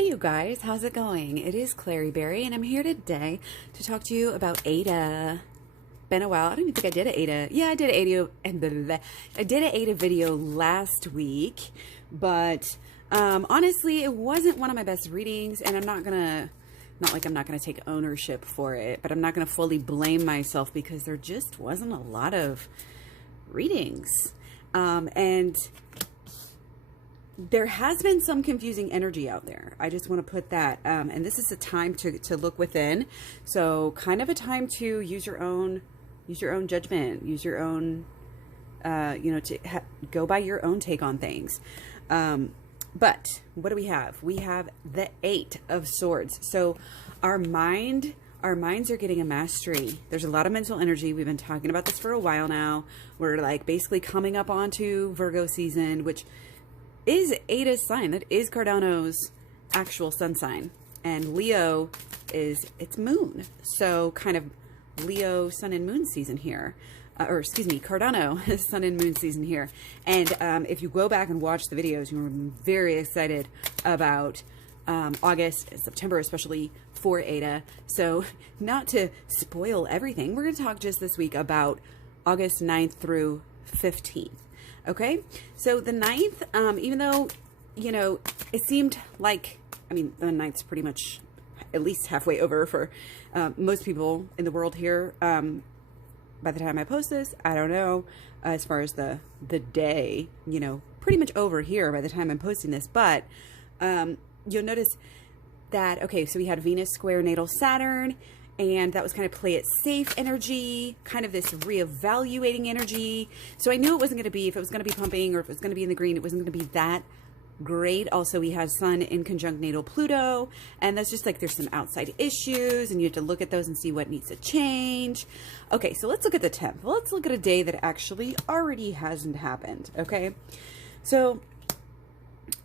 Hey you guys, how's it going? It is Clary Berry and I'm here today to talk to you about ADA. Been a while. I don't even think I did an ADA. Yeah, I did an ADA. I did an ADA video last week, but honestly, it wasn't one of my best readings, and I'm not gonna take ownership for it, but I'm not gonna fully blame myself because there just wasn't a lot of readings, and there has been some confusing energy out there. I just want to put that, and this is a time to look within. So kind of a time to use your own judgment, use your own, go by your own take on things. But what do we have? We have the Eight of Swords. So our minds are getting a mastery. There's a lot of mental energy. We've been talking about this for a while now. We're like basically coming up onto Virgo season, which is Ada's sign. That is Cardano's actual sun sign. And Leo is its moon. So kind of Leo sun and moon season here. Or excuse me, Cardano sun and moon season here. And if you go back and watch the videos, you're very excited about August and September, especially for Ada. So not to spoil everything, we're going to talk just this week about August 9th through 15th. Okay, so the 9th, even though, you know, it seemed like, I mean, the 9th's pretty much at least halfway over for most people in the world here. By the time I post this, I don't know, as far as the day, you know, pretty much over here by the time I'm posting this. But you'll notice that, okay, so we had Venus square natal Saturn, and that was kind of play it safe energy, kind of this reevaluating energy. So I knew it wasn't going to be, if it was going to be pumping or if it was going to be in the green, it wasn't going to be that great. Also, we have Sun in conjunct natal Pluto, and that's just like there's some outside issues, and you have to look at those and see what needs to change. Okay, so let's look at the 10th. Let's look at a day that actually already hasn't happened, okay? So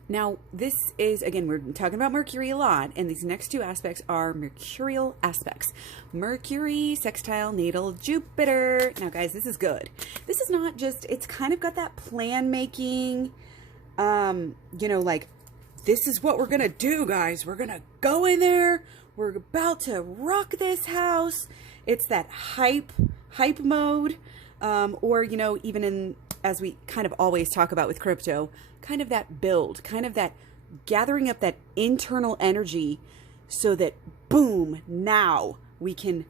now, this is, again, we're talking about Mercury a lot, and these next two aspects are mercurial aspects. Mercury, sextile, natal, Jupiter. Now, guys, this is good. This is not just, it's kind of got that plan making, you know, like, this is what we're going to do, guys. We're going to go in there. We're about to rock this house. It's that hype mode, or, you know, even in, as we kind of always talk about with crypto, kind of that build, kind of that gathering up that internal energy so that boom, now we can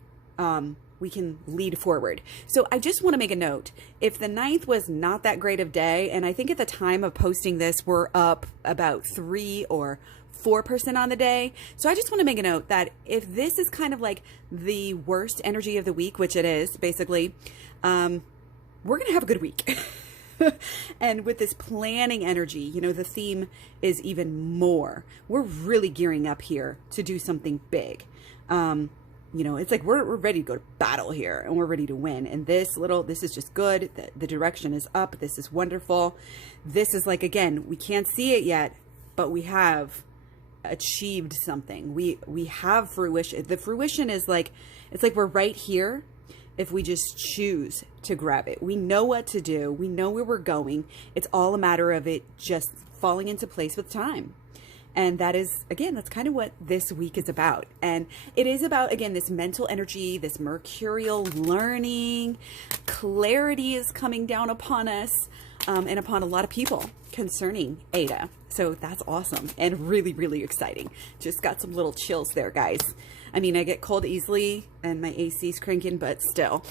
lead forward. So I just want to make a note. If the 9th was not that great of day, and I think at the time of posting this, we're up about 3 or 4% on the day. So I just want to make a note that if this is kind of like the worst energy of the week, which it is basically, we're going to have a good week. And with this planning energy, you know, the theme is even more. We're really gearing up here to do something big. You know, it's like we're ready to go to battle here, and we're ready to win. And this is just good. The direction is up. This is wonderful. This is like, again, we can't see it yet, but we have achieved something. We have fruition. The fruition is like, it's like we're right here. If we just choose to grab it, we know what to do. We know where we're going. It's all a matter of it just falling into place with time. And that is, again, that's kind of what this week is about. And it is about, again, this mental energy, this mercurial learning. Clarity is coming down upon us and upon a lot of people concerning Ada. So that's awesome and really, really exciting. Just got some little chills there, guys. I mean, I get cold easily and my AC's cranking, but still.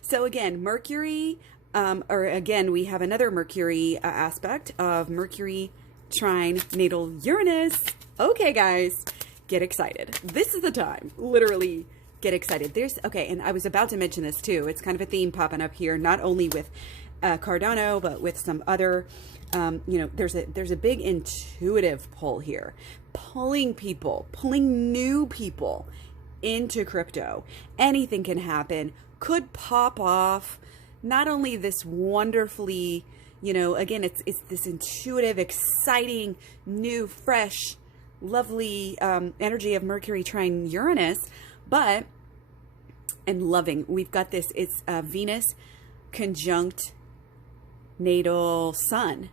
So again, Mercury, or again, we have another Mercury aspect of Mercury trine natal Uranus. Okay, guys, get excited. This is the time. Literally get excited. Okay, and I was about to mention this too. It's kind of a theme popping up here, not only with Cardano, but with some other, you know, there's a big intuitive pull here, pulling new people into crypto. Anything can happen, could pop off. Not only this wonderfully, you know, again, it's this intuitive, exciting, new, fresh, lovely energy of Mercury trine Uranus, but, and loving, we've got this, it's Venus conjunct natal Sun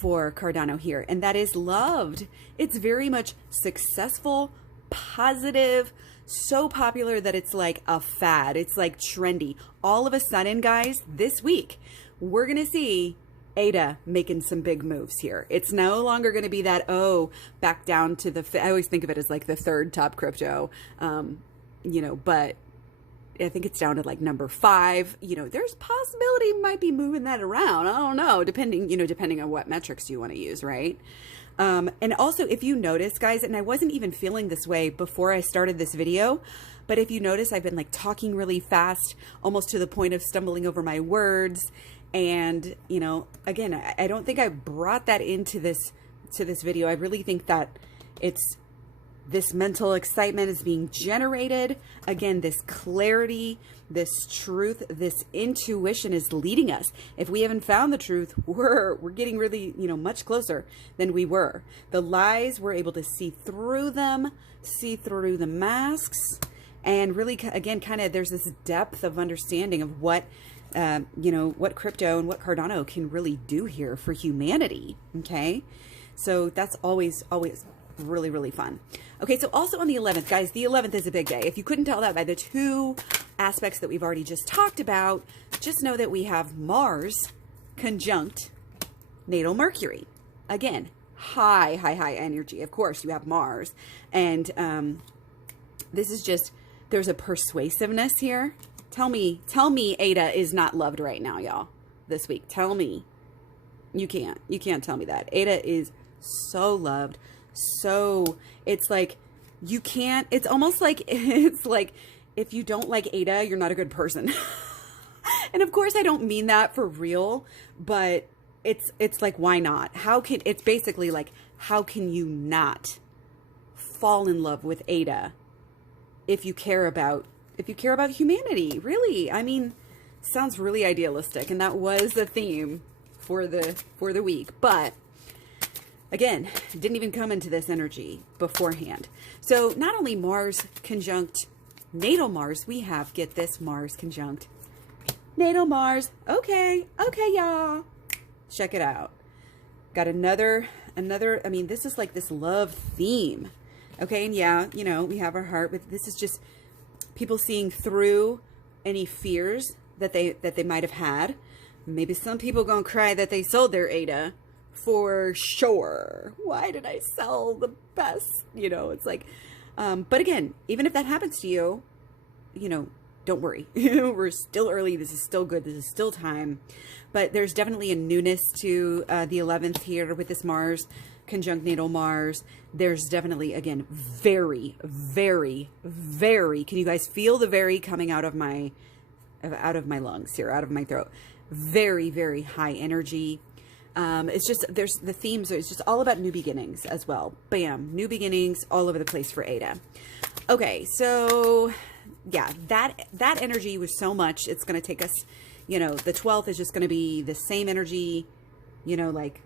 for Cardano here, and that is loved. It's very much successful, positive, so popular that it's like a fad. It's like trendy. All of a sudden, guys, this week, we're going to see ADA making some big moves here. It's no longer going to be that, oh, back down to I always think of it as like the third top crypto, you know, but I think it's down to like number 5. You know, there's possibility might be moving that around. I don't know, depending on what metrics you want to use, right? And also, if you notice, guys, and I wasn't even feeling this way before I started this video, but if you notice, I've been like talking really fast, almost to the point of stumbling over my words. And, you know, again, I don't think I brought that into this video. I really think that it's this mental excitement is being generated. Again, this clarity, this truth, this intuition is leading us. If we haven't found the truth, we're getting really, you know, much closer than we were. The lies, we're able to see through them, see through the masks, and really, again, kind of there's this depth of understanding of what, you know, what crypto and what Cardano can really do here for humanity. Okay. So that's always really, really fun. Okay, so also on the 11th, guys, the 11th is a big day. If you couldn't tell that by the 2 aspects that we've already just talked about, just know that we have Mars conjunct natal Mercury. Again, high energy. Of course, you have Mars. And this is just, there's a persuasiveness here. Tell me Ada is not loved right now, y'all, this week. Tell me. You can't tell me that. Ada is so loved. So it's like, you can't, it's almost like, it's like, if you don't like Ada, you're not a good person. And of course I don't mean that for real, but it's like, why not? It's basically like, how can you not fall in love with Ada if you care about humanity? Really? I mean, sounds really idealistic. And that was the theme for the week, but again, didn't even come into this energy beforehand. So not only Mars conjunct natal Mars, we have, get this, Mars conjunct natal Mars. Okay, y'all. Check it out. Got another, I mean, this is like this love theme. Okay, and yeah, you know, we have our heart, but this is just people seeing through any fears that they might have had. Maybe some people gonna cry that they sold their Ada. For sure. Why did I sell the best? You know, it's like, but again, even if that happens to you, you know, don't worry. We're still early. This is still good. This is still time. But there's definitely a newness to the 11th here with this Mars conjunct natal Mars. There's definitely, again, very, very, very, can you guys feel the very coming out of my lungs here, out of my throat? Very, very high energy. It's just, there's the themes, it's just all about new beginnings as well. Bam, new beginnings all over the place for Ada. Okay, so yeah, that energy was so much, it's going to take us, you know, the 12th is just going to be the same energy, you know, like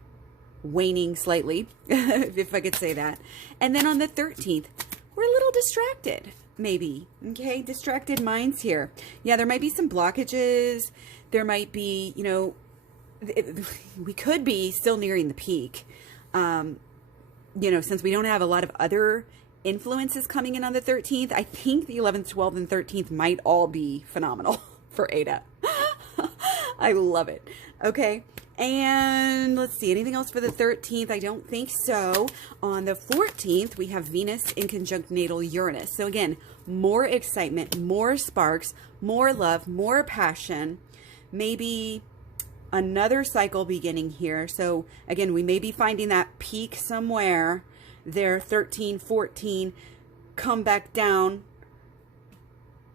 waning slightly, if I could say that. And then on the 13th, we're a little distracted, maybe. Okay, distracted minds here. Yeah, there might be some blockages. There might be, you know, we could be still nearing the peak, you know, since we don't have a lot of other influences coming in on the 13th. I think the 11th, 12th, and 13th might all be phenomenal for Ada. I love it. Okay. And let's see, anything else for the 13th? I don't think so. On the 14th, we have Venus in conjunct natal Uranus. So again, more excitement, more sparks, more love, more passion, maybe another cycle beginning here. So again, we may be finding that peak somewhere there, 13, 14, come back down,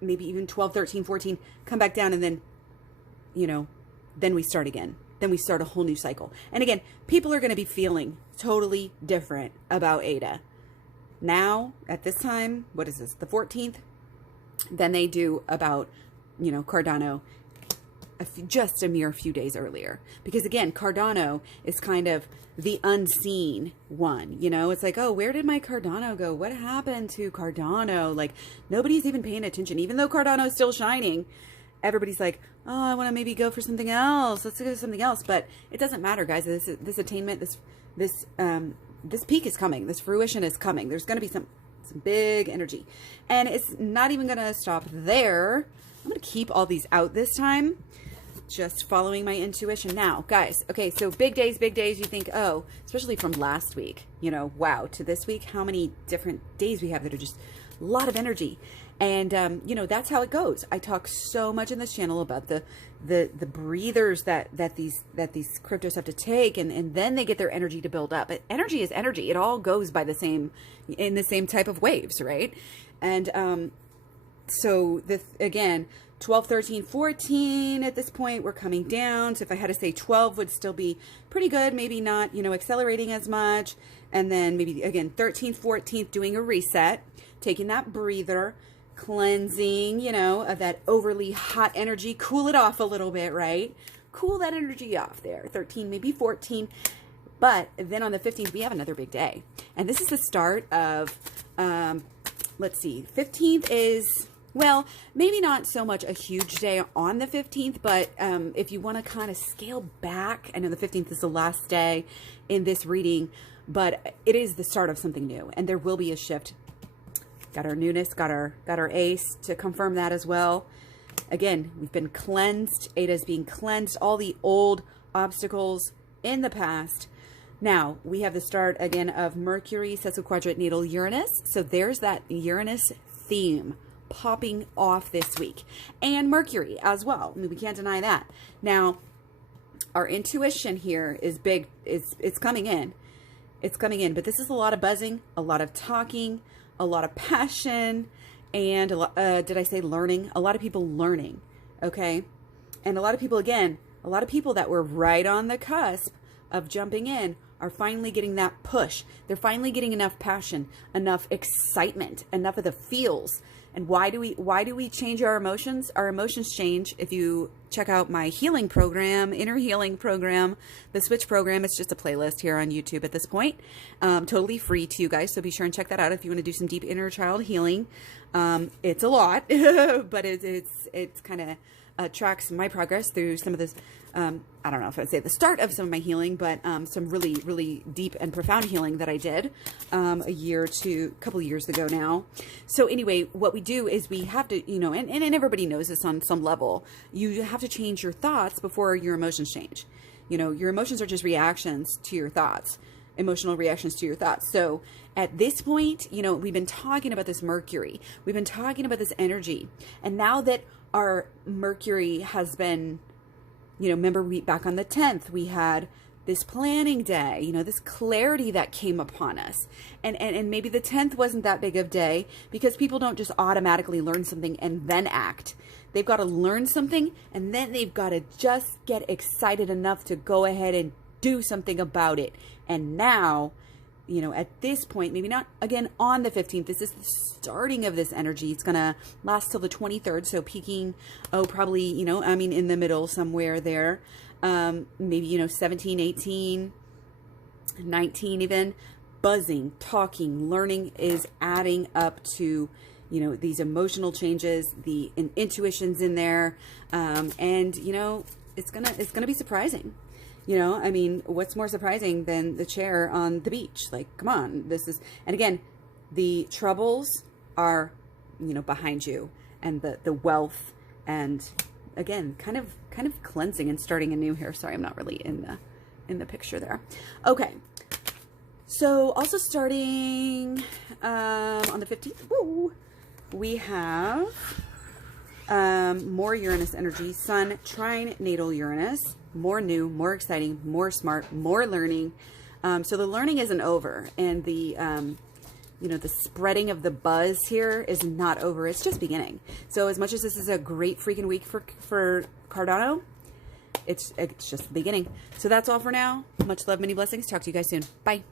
maybe even 12, 13, 14, come back down, and then, you know, then we start again. Then we start a whole new cycle. And again, people are going to be feeling totally different about Ada. Now, at this time, what is this, the 14th? Than they do about, you know, Cardano just a mere few days earlier. Because again, Cardano is kind of the unseen one, you know, it's like, oh, where did my Cardano go? What happened to Cardano? Like, nobody's even paying attention, even though Cardano is still shining. everybody's like, oh, I want to maybe go for something else. Let's go to something else. But it doesn't matter, guys. This attainment, this peak is coming. This fruition is coming. There's going to be some big energy, and it's not even going to stop there. I'm going to keep all these out this time, just following my intuition. Now, guys, okay, so big days, you think, oh, especially from last week, you know, wow, to this week, how many different days we have that are just a lot of energy. And, you know, that's how it goes. I talk so much in this channel about the breathers that these cryptos have to take, and then they get their energy to build up. But energy is energy. It all goes by in the same type of waves, right? And, so this, again, 12, 13, 14 at this point, we're coming down. So if I had to say 12 would still be pretty good, maybe not, you know, accelerating as much. And then maybe, again, 13th, 14th, doing a reset, taking that breather, cleansing, you know, of that overly hot energy, cool it off a little bit, right? Cool that energy off there. 13, maybe 14. But then on the 15th, we have another big day. And this is the start of, let's see, 15th is... well, maybe not so much a huge day on the 15th, but if you want to kind of scale back, I know the 15th is the last day in this reading, but it is the start of something new, and there will be a shift. Got our newness, got our ace to confirm that as well. Again, we've been cleansed. Ada is being cleansed. All the old obstacles in the past. Now, we have the start again of Mercury, sesquiquadrate natal Uranus. So there's that Uranus theme popping off this week, and Mercury as well. I mean, we can't deny that. Now, our intuition here is big. It's coming in. It's coming in, but this is a lot of buzzing, a lot of talking, a lot of passion, and a lot, did I say learning? A lot of people learning, okay? And a lot of people, again, a lot of people that were right on the cusp of jumping in are finally getting that push. They're finally getting enough passion, enough excitement, enough of the feels. And why do we change our emotions? Our emotions change. If you check out my healing program, inner healing program, the switch program, it's just a playlist here on YouTube at this point. Totally free to you guys. So be sure and check that out if you want to do some deep inner child healing. It's a lot, but it's kind of tracks my progress through some of this. I don't know if I'd say the start of some of my healing, but some really, really deep and profound healing that I did a couple years ago now. So anyway, what we do is we have to, you know, and everybody knows this on some level, you have to change your thoughts before your emotions change. You know, your emotions are just reactions to your thoughts, emotional reactions to your thoughts. So at this point, you know, we've been talking about this Mercury, we've been talking about this energy, and now that our Mercury has been, you know, remember back on the 10th, we had this planning day, you know, this clarity that came upon us. And maybe the 10th wasn't that big of a day because people don't just automatically learn something and then act. They've got to learn something, and then they've got to just get excited enough to go ahead and do something about it. And now, you know, at this point, maybe not again on the 15th, this is the starting of this energy. It's going to last till the 23rd. So peaking, probably, you know, I mean, in the middle somewhere there, maybe, you know, 17, 18, 19, even buzzing, talking, learning is adding up to, you know, these emotional changes, the intuitions in there. And, you know, it's going to be surprising. You know, I mean, what's more surprising than the chair on the beach? Like, come on, this is, and again, the troubles are, you know, behind you, and the wealth, and again, kind of cleansing and starting anew here. Sorry, I'm not really in the picture there. Okay. So also starting, on the 15th, woo, we have, more Uranus energy, Sun trine natal Uranus. More new, more exciting, more smart, more learning. So the learning isn't over, and the, you know, the spreading of the buzz here is not over. It's just beginning. So as much as this is a great freaking week for Cardano, it's just the beginning. So that's all for now. Much love, many blessings. Talk to you guys soon. Bye.